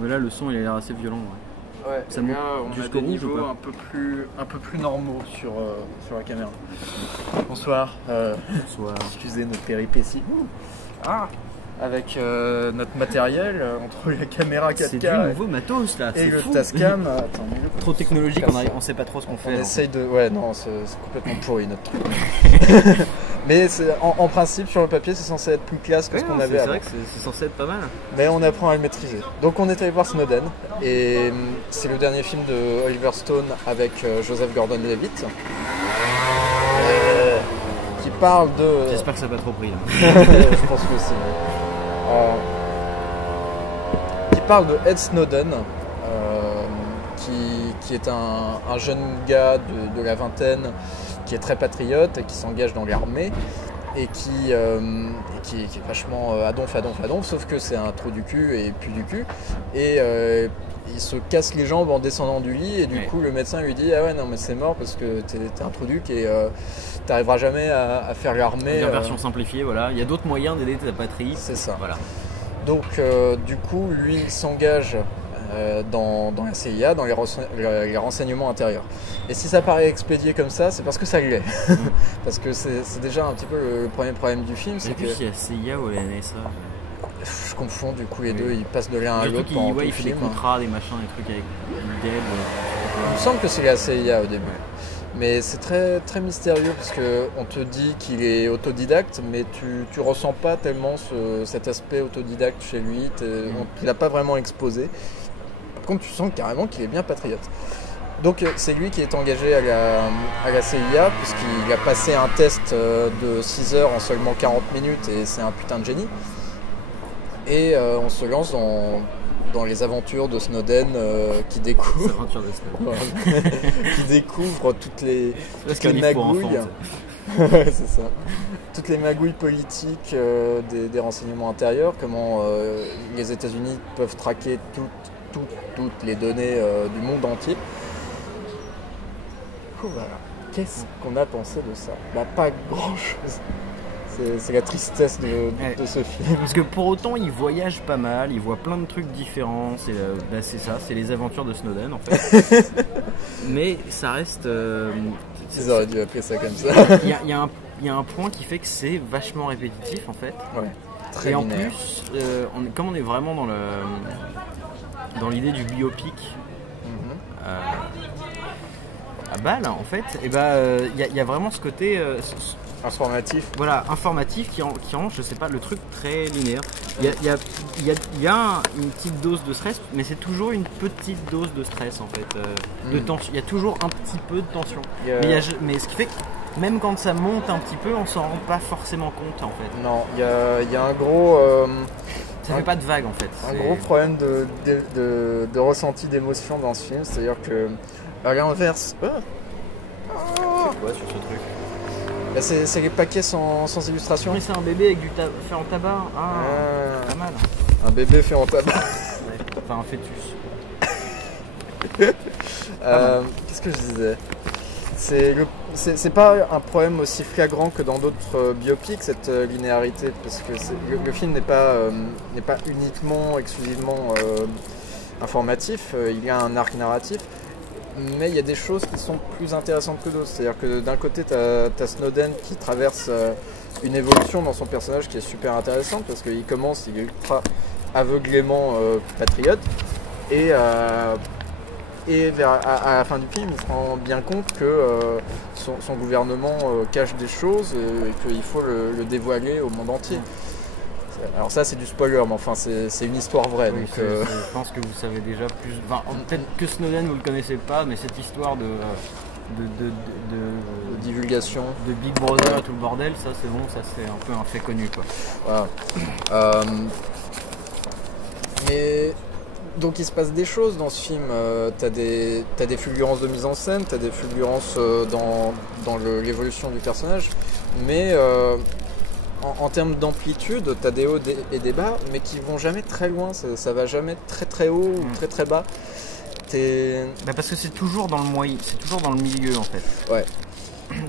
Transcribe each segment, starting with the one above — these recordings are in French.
Mais là, le son, il a l'air assez violent. Ouais, Ça là, monte on a jusqu'au des rouge ou niveaux pas un peu plus normaux sur la caméra. Bonsoir. Bonsoir. Excusez notre péripétie. Avec notre matériel, entre la caméra 4K C'est du nouveau matos là, et c'est le fou. Tascam. Trop technologique, on sait pas trop ce qu'on fait. On là, essaye de... Ouais, non, c'est complètement pourri notre truc. Mais en principe, sur le papier, c'est censé être plus classe que Ouais, ce qu'on non, avait c'est avant. vrai que c'est censé être pas mal. Mais on apprend à le maîtriser. Donc on est allé voir Snowden, et c'est le dernier film de Oliver Stone avec Joseph Gordon-Levitt, qui parle de... J'espère que ça n'a pas trop pris là. Je pense que c'est... qui parle de Ed Snowden, qui est un jeune gars de la vingtaine, qui est très patriote et qui s'engage dans l'armée et qui est vachement à donf, sauf que c'est un trou du cul et plus du cul, et il se casse les jambes en descendant du lit, et du coup le médecin lui dit: ah ouais, non mais c'est mort parce que t'es un trou du cul et t'arriveras jamais à faire l'armée. En version simplifiée, voilà. Il y a d'autres moyens d'aider ta patrie. C'est ça. Voilà. Donc du coup lui il s'engage dans la CIA, dans les renseignements intérieurs. Et si ça paraît expédié comme ça, c'est parce que ça l'est. Parce que c'est déjà un petit peu le premier problème du film. C'est que il y a CIA ou la NSA. Je confonds du coup les deux, ils passent de l'un à l'autre pendant tout le il fait film. des contrats, des machins, des trucs avec l'IDEB. Il me semble que c'est la CIA au début. Mais c'est très, très mystérieux parce qu'on te dit qu'il est autodidacte, mais tu ressens pas tellement cet aspect autodidacte chez lui. Il n'a pas vraiment exposé. Par contre, tu sens carrément qu'il est bien patriote. Donc c'est lui qui est engagé à la CIA, puisqu'il a passé un test de 6 heures en seulement 40 minutes, et c'est un putain de génie. Et on se lance dans les aventures de Snowden, qui découvre toutes les magouilles. C'est ça. Toutes les magouilles politiques des renseignements intérieurs, comment les États-Unis peuvent traquer toutes les données du monde entier. Voilà. Qu'est-ce qu'on a pensé de ça? Bah, pas grand-chose. C'est la tristesse de ce film. Parce que pour autant, il voyage pas mal, il voit plein de trucs différents. C'est ça, c'est les aventures de Snowden en fait. Mais ça reste. Ils auraient dû appeler ça comme ça. Il y a un point qui fait que c'est vachement répétitif en fait. Ouais. Très Et linéaire. en plus, comme on est vraiment dans l'idée du biopic. À balle en fait, et y a vraiment ce côté informatif. Voilà, informatif qui rend, je sais pas, le truc très linéaire. Il y a une petite dose de stress, mais c'est toujours une petite dose de stress en fait, de tension. Il y a toujours un petit peu de tension. Mais ce qui fait que même quand ça monte un petit peu, on s'en rend pas forcément compte en fait. Non, il y a un gros. Ça fait pas de vague en fait. Un gros problème de ressenti d'émotion dans ce film, c'est-à-dire que à l'inverse. C'est quoi sur ce truc? Bah, c'est les paquets sans illustration. Mais c'est un bébé avec fait en tabac. Pas mal. Un bébé fait en tabac. Enfin un fœtus. Qu'est-ce que je disais? C'est pas un problème aussi flagrant que dans d'autres biopics, cette linéarité, parce que le film n'est pas exclusivement informatif, il y a un arc narratif, mais il y a des choses qui sont plus intéressantes que d'autres. C'est-à-dire que d'un côté, t'as Snowden qui traverse une évolution dans son personnage qui est super intéressante, parce qu'il il est ultra aveuglément patriote, et à la fin du film, il se rend bien compte que son gouvernement cache des choses et qu'il faut le dévoiler au monde entier. Alors ça, c'est du spoiler, mais enfin, c'est une histoire vraie. Oui, donc, je pense que vous savez déjà plus... Enfin, peut-être que Snowden, vous le connaissez pas, mais cette histoire de divulgation, de Big Brother et tout le bordel, ça c'est bon, ça c'est un peu un fait connu, quoi. Voilà. Mais... Donc il se passe des choses dans ce film, t'as des fulgurances de mise en scène, t'as des fulgurances dans l'évolution du personnage, mais en termes d'amplitude, t'as des hauts et des bas, mais qui vont jamais très loin, ça va jamais très très haut ou très très bas. Parce que c'est toujours dans le moyen, c'est toujours dans le milieu en fait. Ouais.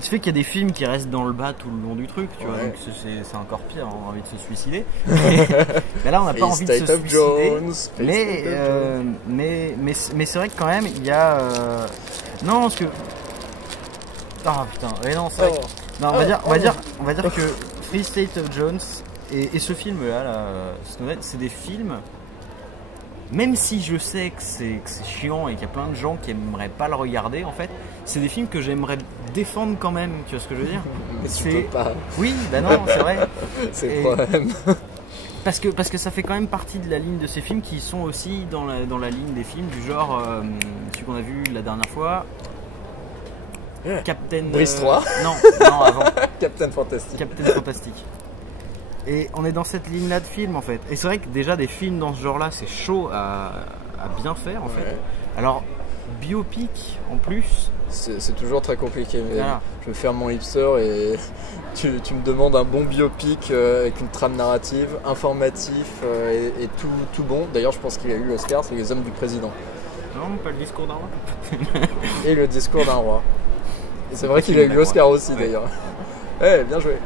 Ce fait qu'il y a des films qui restent dans le bas tout le long du truc, tu vois, Ouais. donc c'est encore pire, on a envie de se suicider. Mais là, on n'a pas envie de se State of suicider. Jones, Mais c'est vrai que quand même, il y a. Non, parce que. Ah putain, mais non, c'est vrai. Non, on va dire que Free State of Jones et ce film-là, Snowden, c'est des films. Même si je sais que c'est chiant et qu'il y a plein de gens qui aimeraient pas le regarder, en fait, c'est des films que j'aimerais défendre quand même. Tu vois ce que je veux dire? Mais tu peux pas. Oui, bah non, c'est vrai. C'est Et- le problème. Parce que ça fait quand même partie de la ligne de ces films qui sont aussi dans la ligne des films du genre celui qu'on a vu la dernière fois. Captain. Brice 3. Non, avant. Captain Fantastic. Captain Fantastic. Et on est dans cette ligne-là de films en fait. Et c'est vrai que déjà des films dans ce genre-là, c'est chaud à bien faire en fait. Ouais. Alors, biopic en plus. C'est toujours très compliqué. Mais Voilà. je vais faire mon hipster et tu me demandes un bon biopic avec une trame narrative, informatif et tout bon. D'ailleurs, je pense qu'il a eu l'Oscar, c'est Les Hommes du Président. Non, pas le discours d'un roi. Et Le Discours d'un roi. Et c'est vrai qu'il a eu l'Oscar aussi Ouais. d'ailleurs. Eh, bien joué.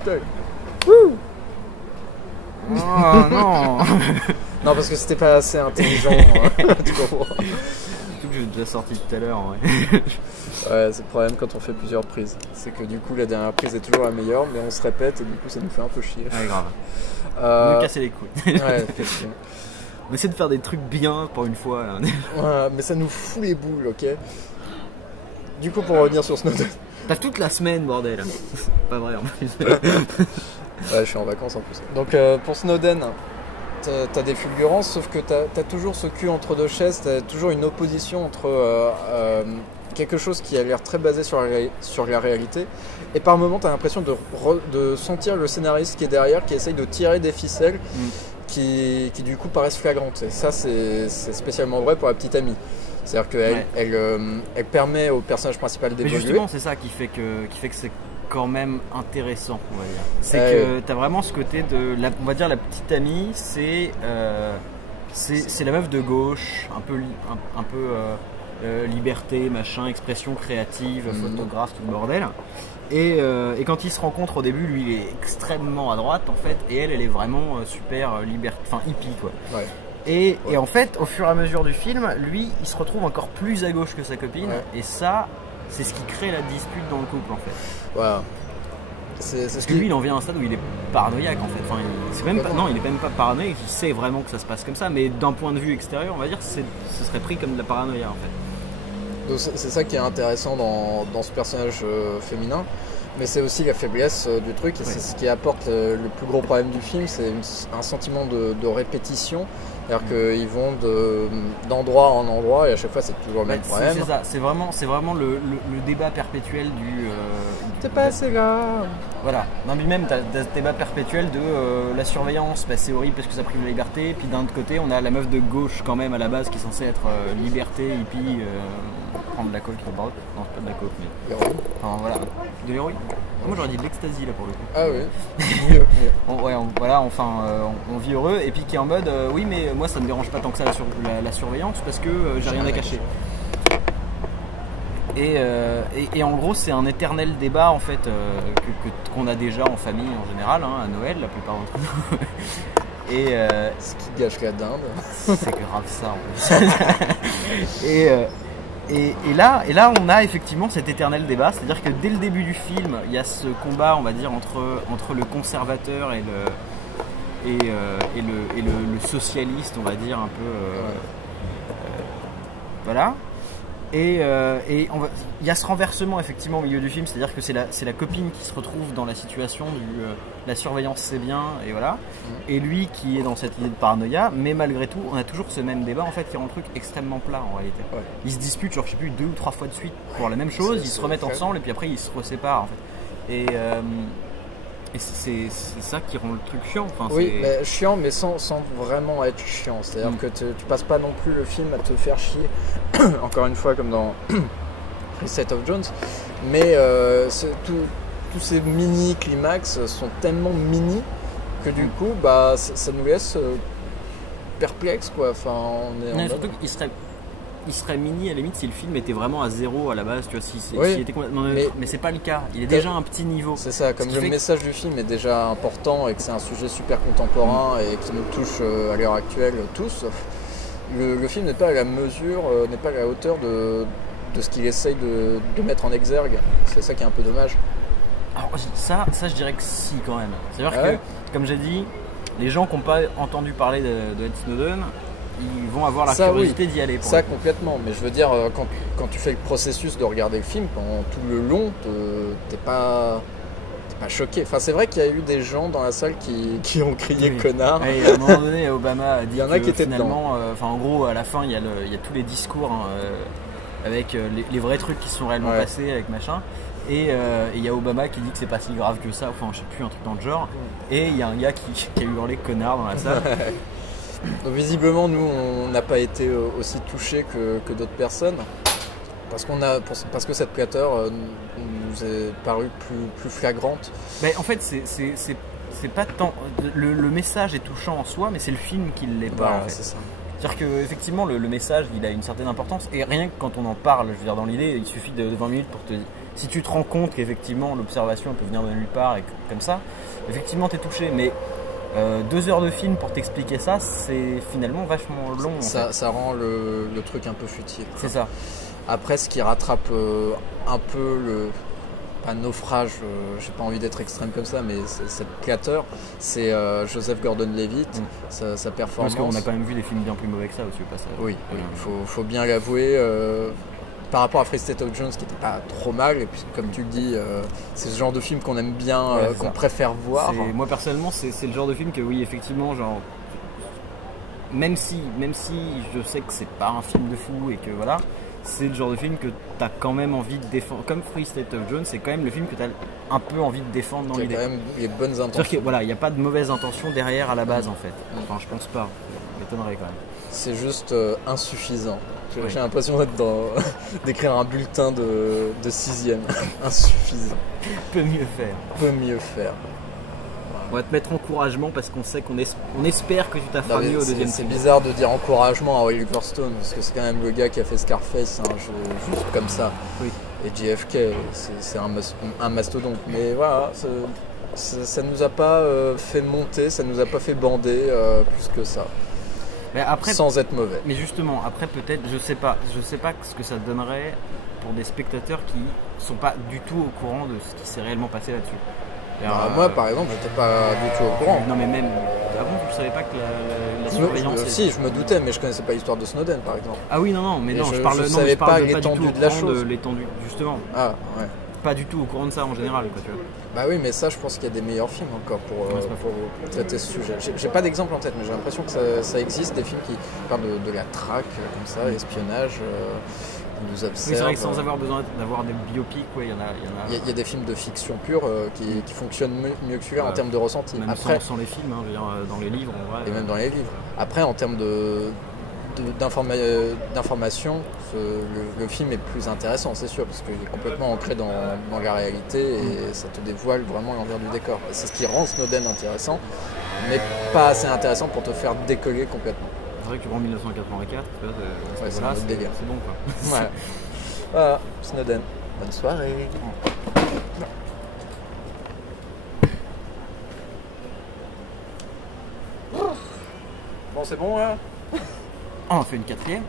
Putain. Oh non. Non, parce que c'était pas assez intelligent. Hein. Tu comprends? Tout que j'ai déjà sorti tout à l'heure. Ouais. Ouais, c'est le problème quand on fait plusieurs prises. C'est que du coup, la dernière prise est toujours la meilleure, mais on se répète et du coup, ça nous fait un peu chier. Ouais, grave. Euh, Me casser les couilles. ouais, effectivement. On essaie de faire des trucs bien pour une fois. Là. Ouais, mais ça nous fout les boules, ok? Du coup, pour revenir sur Snowden. T'as toute la semaine, bordel. Pas vrai en plus. Ouais, je suis en vacances en plus. Donc, pour Snowden, t'as des fulgurances, sauf que t'as toujours ce cul entre deux chaises, t'as toujours une opposition entre quelque chose qui a l'air très basé sur la réalité, et par moments, t'as l'impression de sentir le scénariste qui est derrière, qui essaye de tirer des ficelles. Qui du coup paraissent flagrantes. Et ça, c'est spécialement vrai pour la petite amie. C'est-à-dire qu'elle Ouais. elle permet au personnage principal Mais d'évoluer. justement, c'est ça qui fait que c'est quand même intéressant, on va dire. C'est Ouais. que t'as vraiment ce côté de, on va dire la petite amie, c'est la meuf de gauche, un peu liberté, machin, expression créative, photographe, tout le bordel. Et quand ils se rencontrent au début, lui il est extrêmement à droite en fait, et elle est vraiment super hippie quoi. Ouais. Et en fait, au fur et à mesure du film, lui il se retrouve encore plus à gauche que sa copine, Ouais. et ça, c'est ce qui crée la dispute dans le couple en fait. Voilà. C'est Parce ce que qui... lui il en vient à un stade où il est paranoïaque en fait. Enfin, c'est même pas, non, il est même pas paranoïaque, il sait vraiment que ça se passe comme ça, mais d'un point de vue extérieur, on va dire, ce serait pris comme de la paranoïa en fait. Donc, c'est ça qui est intéressant dans ce personnage féminin. Mais c'est aussi la faiblesse du truc, et Ouais. c'est ce qui apporte le plus gros problème du film, c'est un sentiment de répétition. C'est-à-dire qu'ils vont d'endroit en endroit, et à chaque fois c'est toujours le même problème. C'est ça, c'est vraiment le débat perpétuel du. T'es pas assez là. Voilà. Non, mais même, t'as ce débat perpétuel de la surveillance, bah, c'est horrible parce que ça prive la liberté. Puis d'un autre côté, on a la meuf de gauche quand même à la base qui est censée être liberté, hippie, prendre de la coke, non, c'est pas de la coke, mais. Enfin voilà. De l'héroïne. Moi j'aurais dit de l'ecstasy là pour le coup. Ah oui. Mieux. On vit heureux et puis qui est en mode oui mais moi ça me dérange pas tant que ça la surveillance parce que j'ai rien à cacher. Et en gros c'est un éternel débat en fait qu'on a déjà en famille en général, hein, à Noël la plupart d'entre nous. Et Ce qui gâche la dinde. c'est grave ça en plus. Et là on a effectivement cet éternel débat, c'est-à-dire que dès le début du film, il y a ce combat, on va dire, entre le conservateur et le socialiste, on va dire, un peu. Voilà. Et il y a ce renversement effectivement au milieu du film, c'est-à-dire que c'est la copine qui se retrouve dans la situation du la surveillance c'est bien et voilà, et lui qui est dans cette idée de paranoïa, mais malgré tout on a toujours ce même débat en fait qui rend le truc extrêmement plat en réalité. Ouais. Ils se disputent genre je sais plus 2 ou 3 fois de suite pour la même chose, ils se remettent ensemble et puis après ils se reséparent en fait. Et c'est ça qui rend le truc chiant. Enfin, Oui, mais chiant, mais sans vraiment être chiant. C'est-à-dire que tu passes pas non plus le film à te faire chier, encore une fois comme dans Free State of Jones, mais tous ces mini-climax sont tellement mini que du coup, bah, ça nous laisse perplexes, quoi. Enfin, on est en mais mode- surtout qu'il serait il serait mini à la limite si le film était vraiment à zéro à la base, tu vois, s'il était complètement neutre. Mais c'est pas le cas, il est déjà un petit niveau. C'est ça, comme le message du film est déjà important et que c'est un sujet super contemporain et qui nous touche à l'heure actuelle tous, le film n'est pas à la mesure, n'est pas à la hauteur de ce qu'il essaye de mettre en exergue. C'est ça qui est un peu dommage. Alors ça je dirais que si quand même. C'est-à-dire que, comme j'ai dit, les gens qui n'ont pas entendu parler de Edward Snowden, ils vont avoir la curiosité d'y aller. Ça complètement, mais je veux dire, quand tu fais le processus de regarder le film, pendant tout le long, t'es pas choqué. Enfin, c'est vrai qu'il y a eu des gens dans la salle qui ont crié connard. Et à un moment donné, Obama a dit il y en a qui étaient finalement, en gros, à la fin, il y a tous les discours avec les vrais trucs qui se sont réellement passés, avec machin. Et il y a Obama qui dit que c'est pas si grave que ça, enfin je sais plus, un truc dans le genre. Et il y a un gars qui a hurlé connard dans la salle. Donc visiblement nous on n'a pas été aussi touchés que d'autres personnes. Parce que cette plateur nous est parue plus flagrante. Mais en fait c'est pas tant. Le message est touchant en soi, mais c'est le film qui l'est pas. En fait. C'est ça. C'est-à-dire qu'effectivement le message il a une certaine importance et rien que quand on en parle, je veux dire dans l'idée, il suffit de 20 minutes pour te dire. Si tu te rends compte qu'effectivement l'observation peut venir de nulle part et comme ça, effectivement t'es touché. Mais 2 heures de film pour t'expliquer ça, c'est finalement vachement long. Ça rend le truc un peu futile. C'est ça. Après, ce qui rattrape un peu pas naufrage, j'ai pas envie d'être extrême comme ça, mais cette plateur, c'est Joseph Gordon-Levitt, sa performance. Parce qu'on a quand même vu des films bien plus mauvais que ça aussi au passage. Oui, faut bien l'avouer. Par rapport à Free State of Jones, qui n'était pas trop mal, et puis comme tu le dis, c'est ce genre de film qu'on aime bien, qu'on préfère voir. Moi personnellement, c'est le genre de film que oui, effectivement, genre, même si je sais que c'est pas un film de fou et que voilà, c'est le genre de film que tu as quand même envie de défendre. Comme Free State of Jones, c'est quand même le film que tu as un peu envie de défendre dans l'idée. Il y a quand même les bonnes intentions. Voilà, il n'y a pas de mauvaises intentions derrière à la base en fait. Enfin, je pense pas. Ça m'étonnerait quand même. C'est juste insuffisant. J'ai l'impression d'écrire un bulletin de 6e. Insuffisant. Peut mieux faire. Peut mieux faire. On va te mettre encouragement parce qu'on sait qu'on espère que tu t'as feras mieux au deuxième film. film. C'est bizarre de dire encouragement à Oliver Stone parce que c'est quand même le gars qui a fait Scarface, juste comme ça. Oui. Et JFK, c'est un mastodonte. Mais voilà, ça nous a pas fait monter, ça nous a pas fait bander plus que ça. Mais après, sans être mauvais. Mais justement, après peut-être, je sais pas ce que ça donnerait pour des spectateurs qui sont pas du tout au courant de ce qui s'est réellement passé là-dessus. Moi, par exemple, j'étais pas du tout au courant. Non, mais même avant, tu savais pas que la surveillance. Si, je me doutais, mais je connaissais pas l'histoire de Snowden, par exemple. Ah oui, non, mais je savais pas l'étendue de la chose. L'étendue, justement. Ah, ouais. Pas du tout au courant de ça en général, quoi, tu vois. Bah oui, mais ça, je pense qu'il y a des meilleurs films encore pour traiter ce sujet. J'ai pas d'exemple en tête, mais j'ai l'impression que ça existe, des films qui parlent de la traque, comme ça, l'espionnage, nous observent. Oui, c'est vrai que sans avoir besoin d'avoir des biopics, il y en a. Il y a des films de fiction pure qui fonctionnent mieux que celui-là en termes de ressenti. Même sans les films, je veux dire, dans les livres, en vrai. Et même dans les livres. Après, en termes d'information, le film est plus intéressant, c'est sûr, parce qu'il est complètement ancré dans la réalité et ça te dévoile vraiment l'envers du décor. Et c'est ce qui rend Snowden intéressant, mais pas assez intéressant pour te faire décoller complètement. C'est vrai que tu prends 1984, c'est un autre délire. C'est bon quoi. Ouais. Voilà, Snowden. Bonne soirée. Bon, c'est bon là. On en fait une 4e.